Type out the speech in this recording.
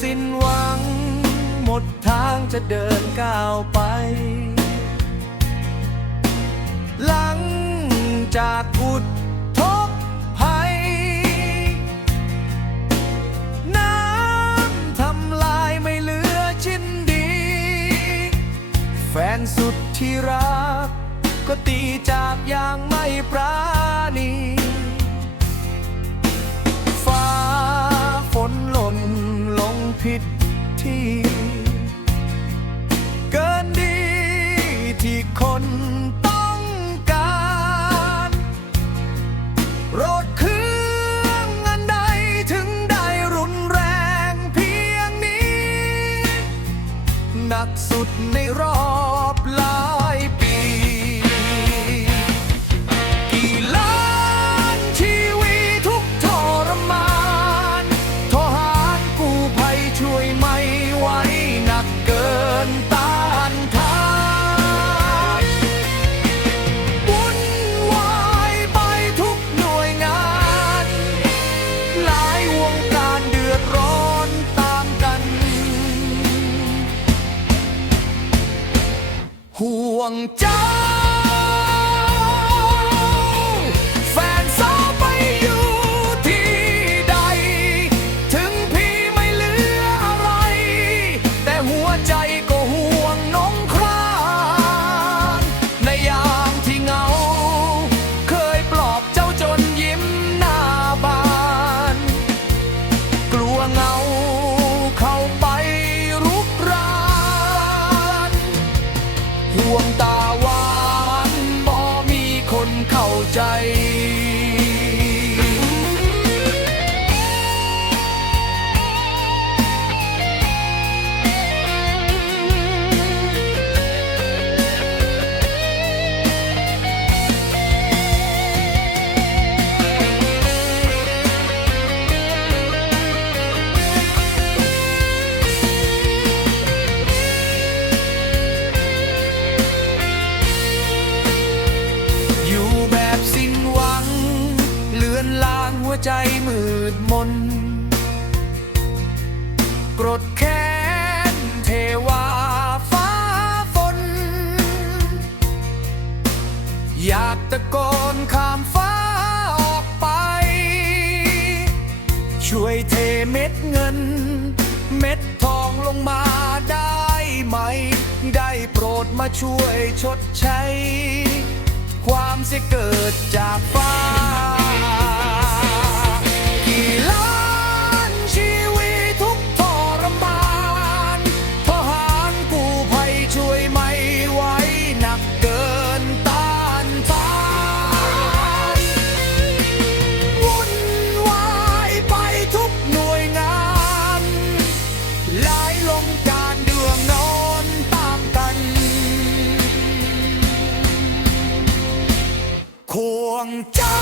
สิ้นหวัง หมดทางจะเดินก้าวไป หลังจากอุดทกภัย น้ำทำลายไม่เหลือชิ้นดี แฟนสุดที่รักก็ตีใจ ผิดที่ เกินดีที่คนต้องการรดเครื่องอันใดถึงได้รุนแรงเพียงนี้ หนักสุดในรอบหลายปี กี่ล้าน ห่วงเจ้ ห่วงตา ใจมืดมน กรดแค้นเทวาฟ้าฝน อยากตะโกนข้ามฟ้าออกไป ช่วยเทเม็ดเงิน เม็ดทองลงมาได้ไหม ได้โปรดมาช่วยชดใช้ ความเสียเกิดจาก down.